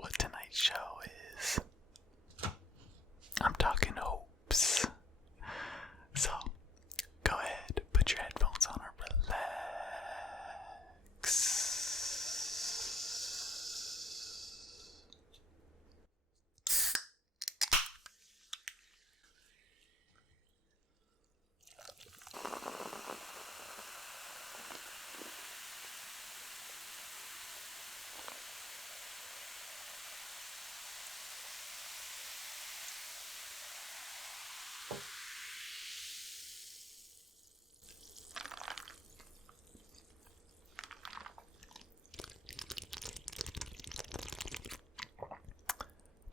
what tonight's show is. I'm talking hopes. So, go ahead, put your headphones on or relax.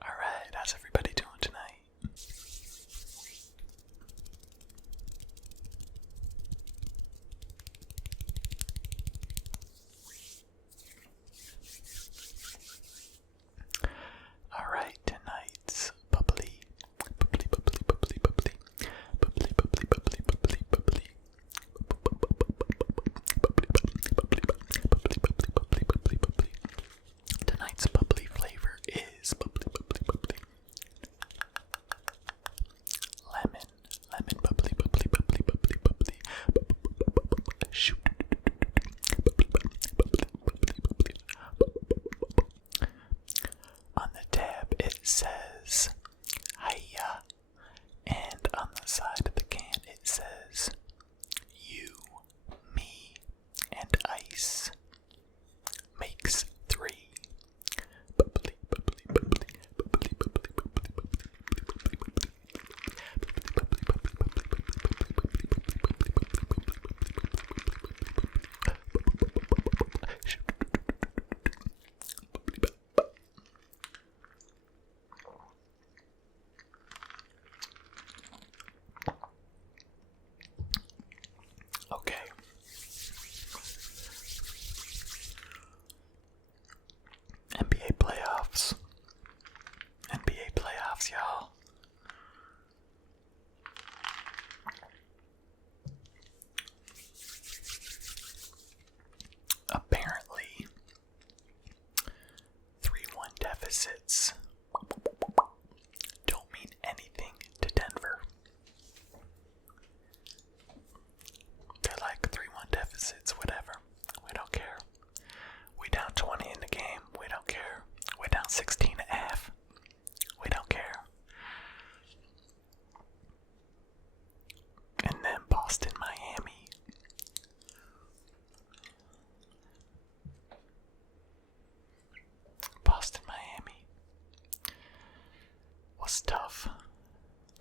Alright, how's everybody doing tonight? Alright, tonight's bubbly tonight's bubbly flavor is lemon bubbly shoot on the tab it says hiya, and on the side of the can it says you, me, and ice makes 3. Okay. NBA playoffs, y'all. Apparently, 3-1 deficits don't mean anything to Denver. They're like 3-1 deficits, whatever. We don't care. We down 20 in the game. We don't care. We're down 16.5. We don't care. And then Boston, Miami. Boston, Miami was tough.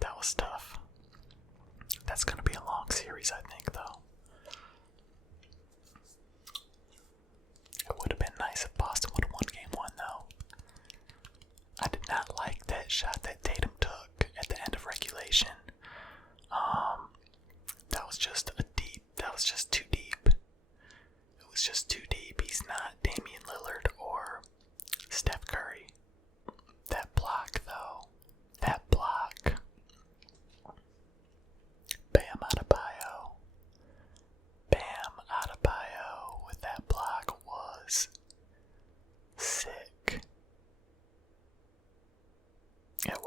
That was tough. That's gonna be a long series, I think, though. It would have been nice if Boston would have won game 1, though. I did not like that shot that Tatum took at the end of regulation. That was just too deep. It was just too deep. He's not Damian Lillard or Steph Curry. That block, though. That block. Bam Adebayo. Bam Adebayo with that block was sick. It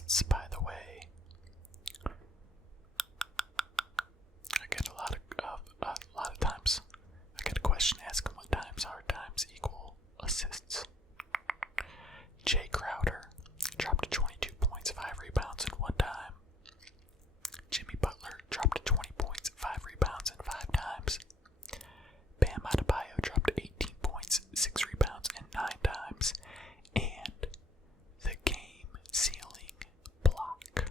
assists, by the way. I get a lot of times. I get a question asking what times are times equal assists. Jay Crowder dropped to 22 points, 5 rebounds, and 1 dime. Jimmy Butler dropped to 20 points, 5 rebounds, and 5 dimes. Bam Adebayo dropped to 18 points, 6 rebounds, and 9 dimes. And the game-sealing block.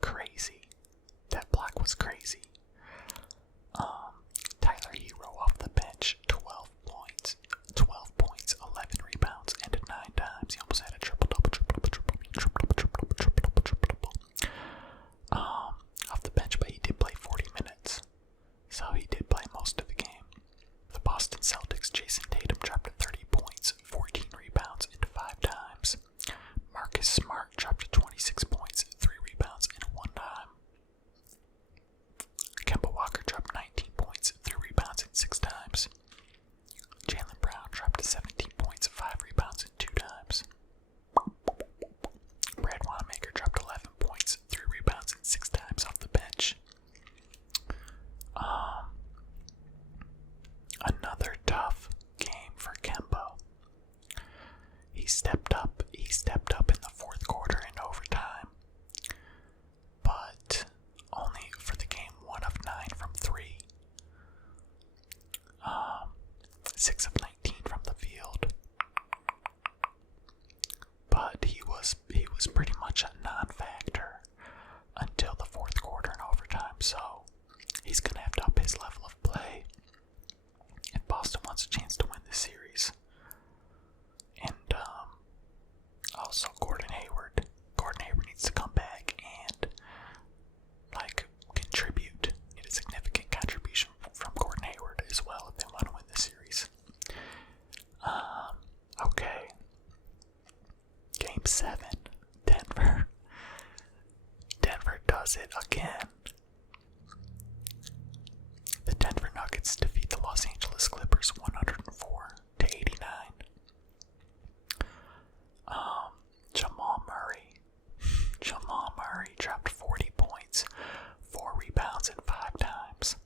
Crazy. That block was crazy. Tyler Hero off the bench, 12 points, 11 rebounds, and 9 dimes. He almost had a triple-double. Off the bench, but he did play 40 minutes. So he did play most of the game. The Boston Celtics, Jason Tatum dropped to 30 points, 14 rebounds, and 5 dimes. Marcus Smart dropped to 26 points, 3 rebounds, and 1 dime. Kemba Walker dropped 19 points, 3 rebounds, and 6 dimes. Jaylen Brown dropped to 17 points, 5 rebounds, and 2 dimes. Brad Wanamaker dropped 11 points, 3 rebounds, and 6 dimes off the bench. Another tough game for Kemba. He stepped up in the fourth quarter and overtime, but only for the game 1 of 9 from 3, 6 of 19 from the field. But he was pretty much a non-factor until the fourth quarter and overtime, so he's gonna have to up his level of play if Boston wants a chance to win this series. And also Gordon Hayward needs to come back and contribute. Need a significant contribution from Gordon Hayward as well if they want to win this series. Okay. Game 7, Denver. Denver does it again. The Denver Nuggets defeat the Los Angeles Clippers 104-89. Jamal Murray dropped 40 points, 4 rebounds, and 5 dimes.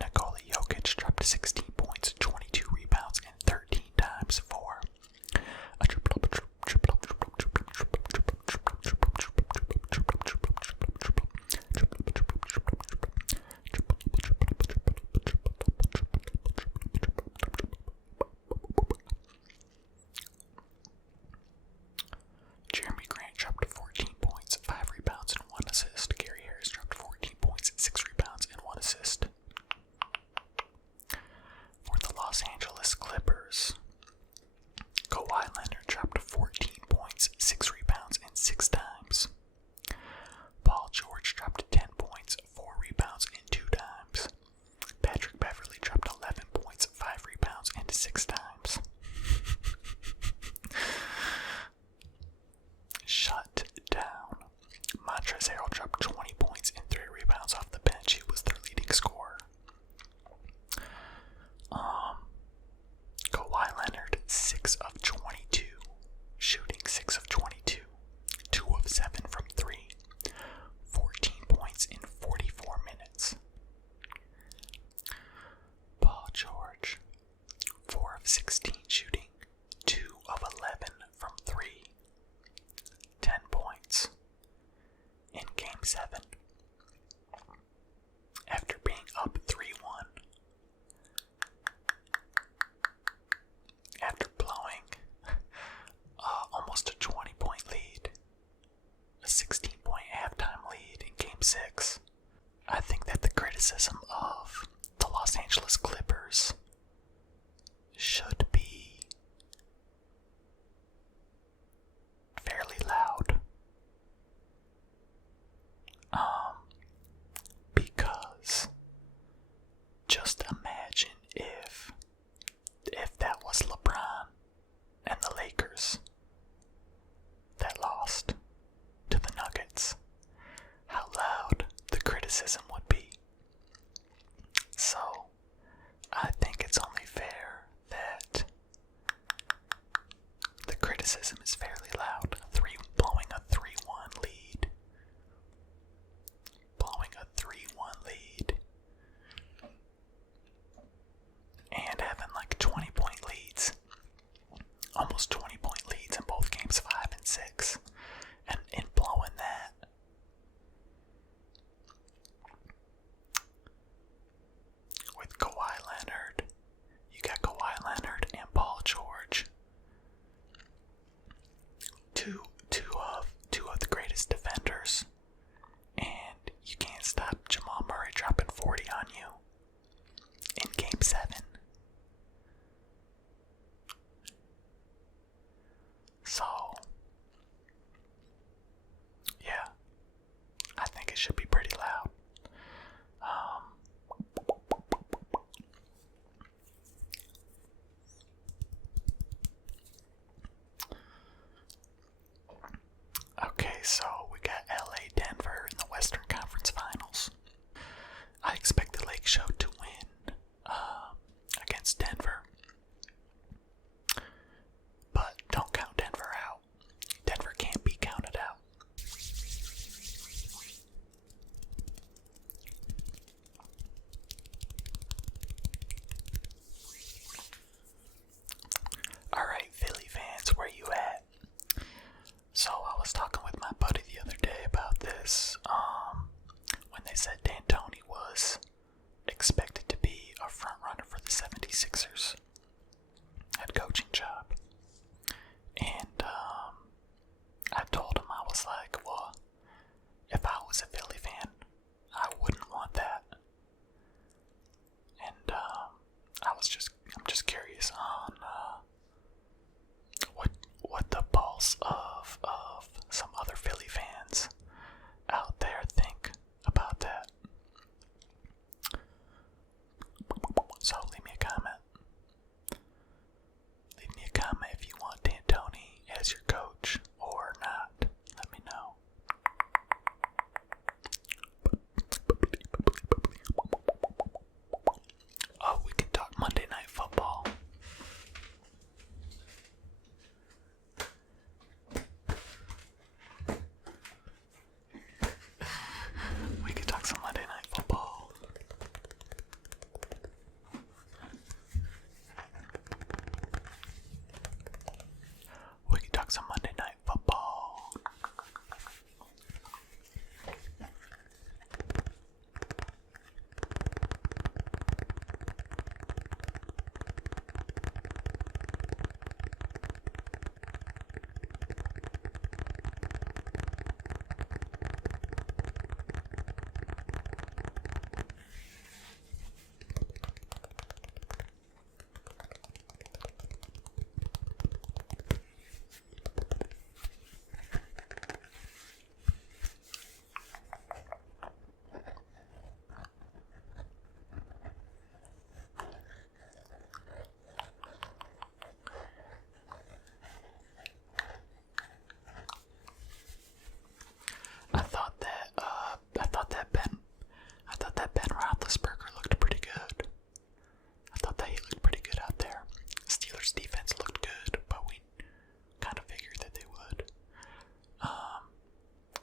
Nikola Jokic dropped 16 points, 22 rebounds, and 13 dimes for a triple-double. Jeremy Grant dropped 14 points, 5 rebounds, and 1 assist. Gary Harris dropped 14 points, 6 rebounds, and 1 assist. For the Los Angeles Clippers, Kawhi Leonard dropped 14 points, 6 rebounds, and 6 dimes. Paul George dropped 10 points, 4 rebounds, and 2 dimes. Patrick Beverley dropped 11 points, 5 rebounds, and 6 dimes. Shut down. Montrezl Harrell dropped 20 points and 3 rebounds off the bench. He was their leading scorer. Kawhi Leonard, 6 of 22. Shooting 6 of 22. 2 of 7 from 3. 14 points in 44 minutes. Paul George, 4 of 16 shooting. 2 of 11 from 3. 10 points in Game 7 after being up 3-1, after blowing almost a 20-point lead, a 16-point halftime lead in Game 6. I think that the criticism of the Los Angeles Clippers should be fairly loud. Because just imagine if that was LeBron and the Lakers that lost to the Nuggets, how loud the criticism would be. should be pretty loud. Okay, so we got LA Denver in the Western Conference Finals. I expect the Lake Show to win against Denver. But don't count Denver out. Denver can't be counted out. Alright, Philly fans, where you at? So I was talking with my buddy the other day about this, when they said D'Antoni was expected to be a front runner for the 76ers head coaching job. And I told him, I was like, well, if I was a Philly fan, I wouldn't want that. And I'm just curious on what the pulse of some other Philly fans out there think about that. So leave me a comment. Leave me a comment if you want D'Antoni as your coach or not. Let me know. Oh, we can talk Monday Night Football. We could talk some Monday Night Football. We could talk some Monday Night Football. I thought that Ben Roethlisberger looked pretty good. I thought that he looked pretty good out there. Steelers defense looked good, but we kind of figured that they would.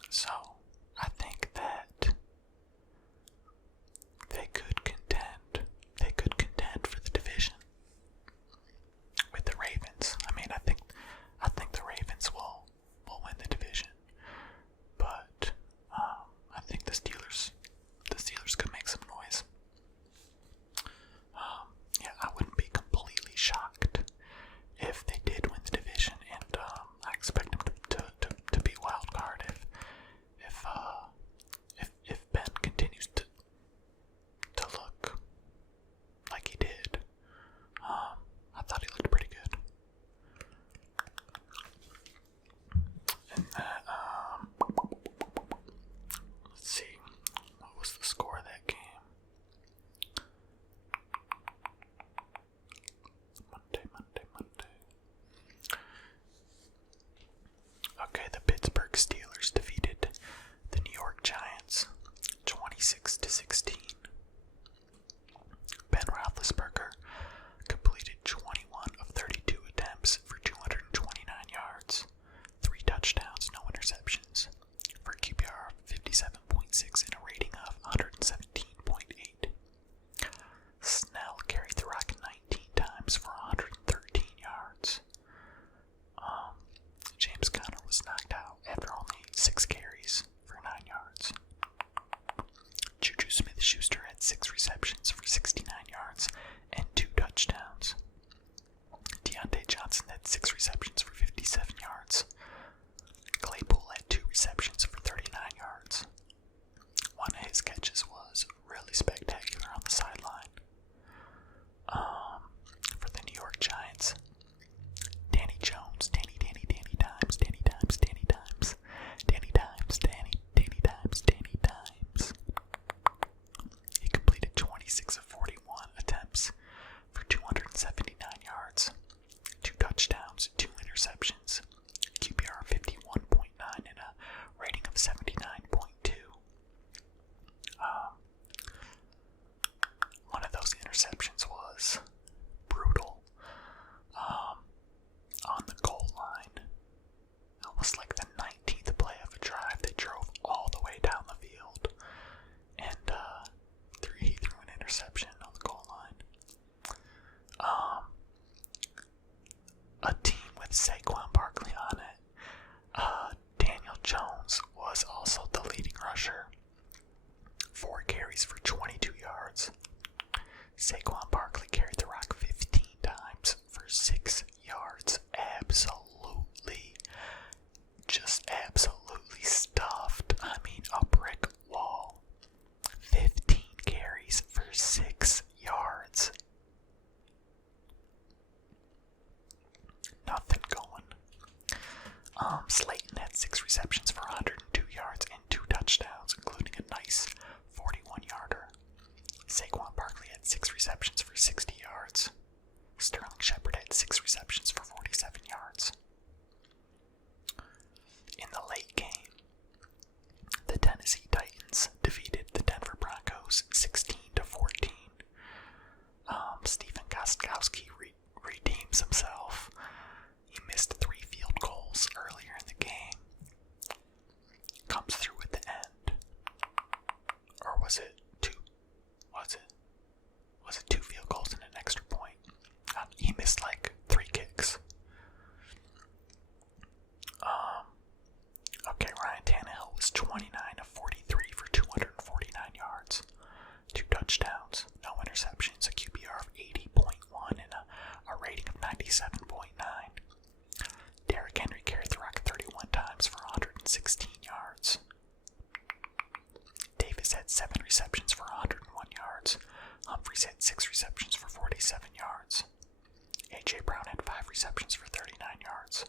So I think that they could contend. They could contend for the division with the Ravens. I mean, I think the Ravens will win the division, but I think the Steelers could make some noise. Yeah, I wouldn't be completely shocked if they did win the division, and I expect them to be wild card if Ben continues to look like he did. I thought he looked pretty good. And that, let's see, what was the score of that game? Monday. Okay, the Pittsburgh Steelers defeated the New York Giants 26-16. Ben Roethlisberger completed 21 of 32 attempts for 229 yards, 3 touchdowns, no interceptions, for a QBR of 57.6 and a rating of 117.8. Snell carried the rock 19 times for 113 yards. James Conner was knocked out after only 6 carries for 9 yards. Juju Smith-Schuster had 6 receptions for 69 yards and 2 touchdowns. Deontay Johnson had 6 receptions for 57 yards. Claypool had 2 receptions for 39 yards. One of his catches was really spectacular on the sideline. For the New York Giants, Danny Jones, Danny Dimes of 79.2. One of those interceptions was brutal. On the goal line, it was like the 19th play of a drive. They drove all the way down the field, and he threw an interception on the goal line. A team with Saquon Barkley on it. Daniel Jones was also the leading rusher. 4 carries for 22 yards. Saquon Barkley carried the rock 15 times for 6 yards. Absolutely stuffed. I mean, a brick wall. 15 carries for 6 yards. Nothing going. Slayton had 6 receptions for 102 yards and 2 touchdowns, including a nice 41-yarder. Saquon Barkley had 6 receptions for 60 yards. Sterling Shepard had 6 receptions for 47 yards. In the late game, the Tennessee Titans defeated the Denver Broncos 16-14. Stephen Gostkowski redeems himself. He missed 3 field goals earlier in the game. Comes through at the end. Or was it 2? Was it 2 field goals and an extra point? He missed like 3 kicks. Okay, Ryan Tannehill was 29 of 43 for 249 yards, 2 touchdowns, no interceptions, a QBR of 80.1, and a rating of 97.9. Derrick Henry carried the rock 31 times for 116 yards. Davis had 7 receptions for 101 yards. Humphries had 6 receptions for 47 yards. A.J. Brown had 5 receptions for 39 yards.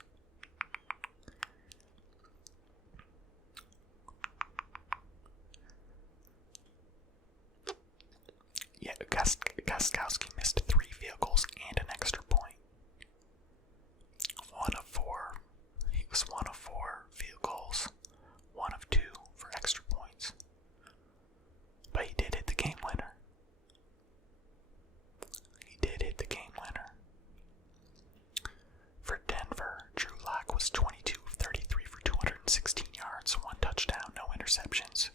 Yeah, Gostkowski missed 3 field goals and an extra point. 1 of 4. He was 1 of 4 field goals. 1 of 2 for extra points. But he did hit the game winner. For Denver, Drew Lock was 22 of 33 for 216 yards, 1 touchdown, no interceptions,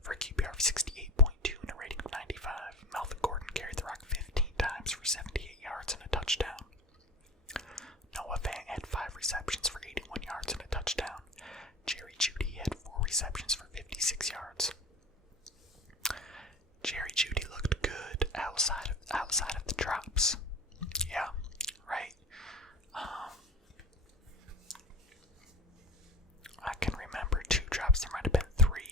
for a QBR of 68.2 and a rating of 95. Melvin Gordon carried the rock 15 times for 78 yards and a touchdown. Noah Fant had 5 receptions for 81 yards and a touchdown. Jerry Jeudy had 4 receptions for 56 yards. Jerry Jeudy looked good outside of the drops. Yeah, right. I can remember 2 drops. There might have been 3,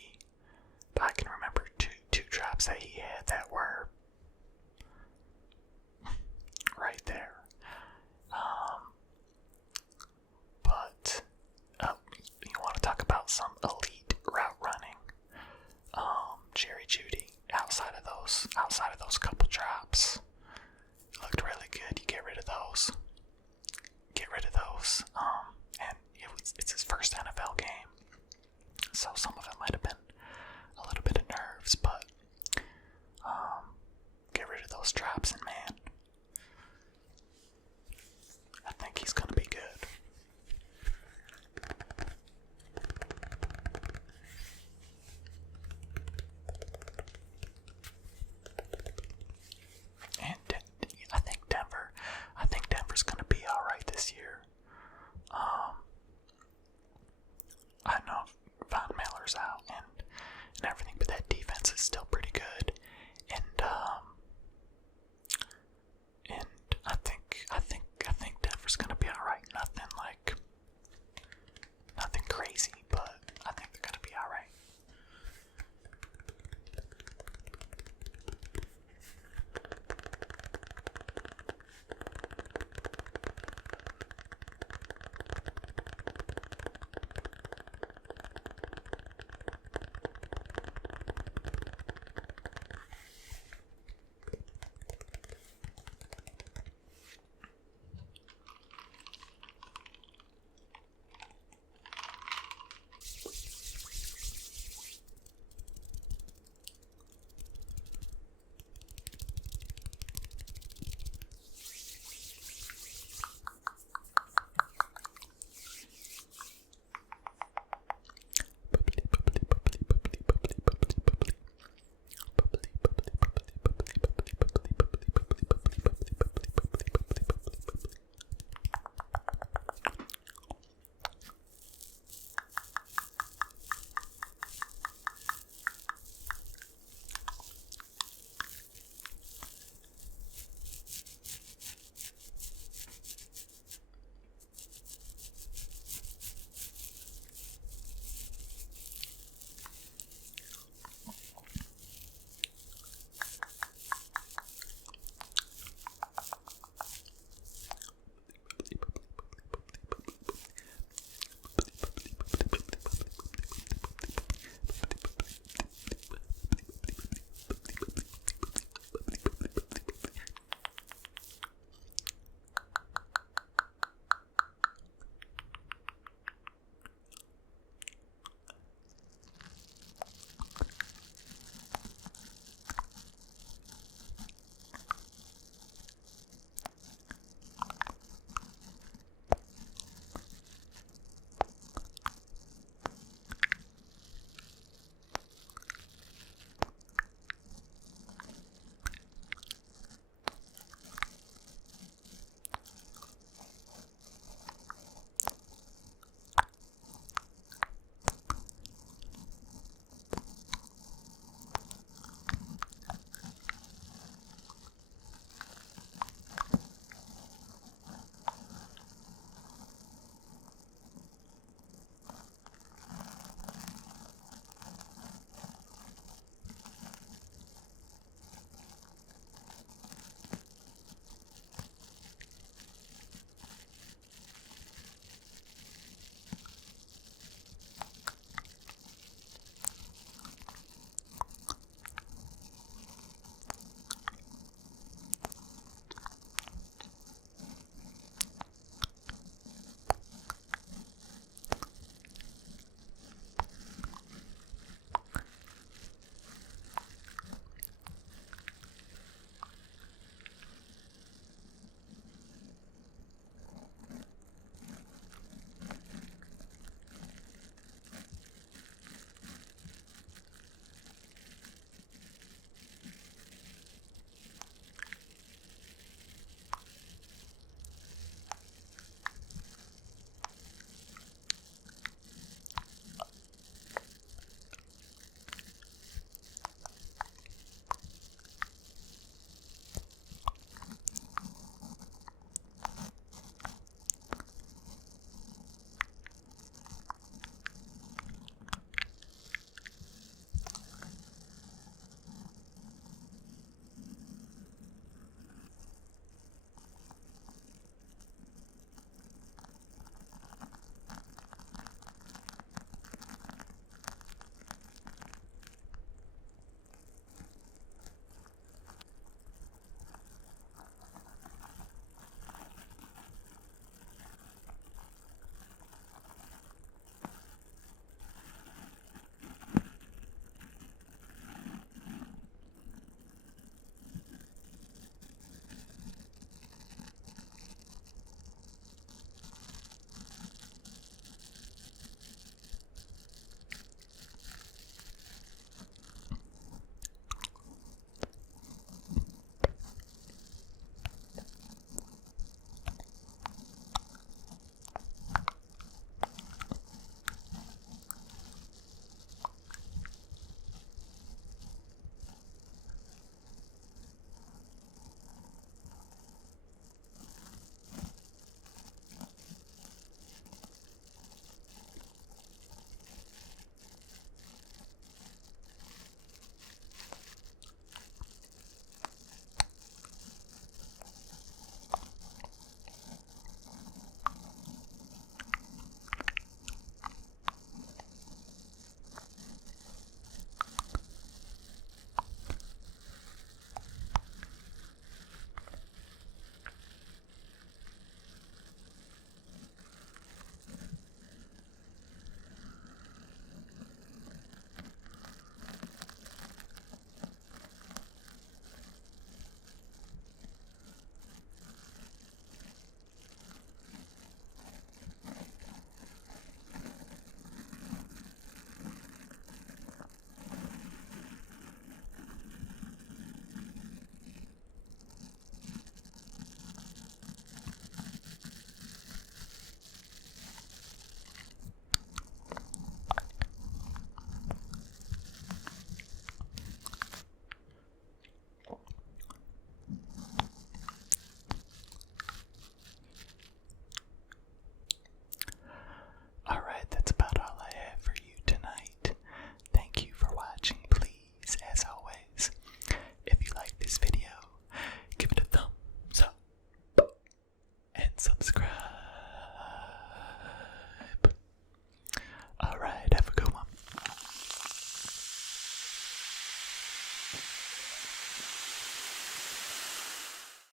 but I can remember two drops that he had that were right there. But you want to talk about some elite route running? Jerry Jeudy, outside of those couple drops, looked really good. You get rid of those. And it's his first NFL game, so some of it might have been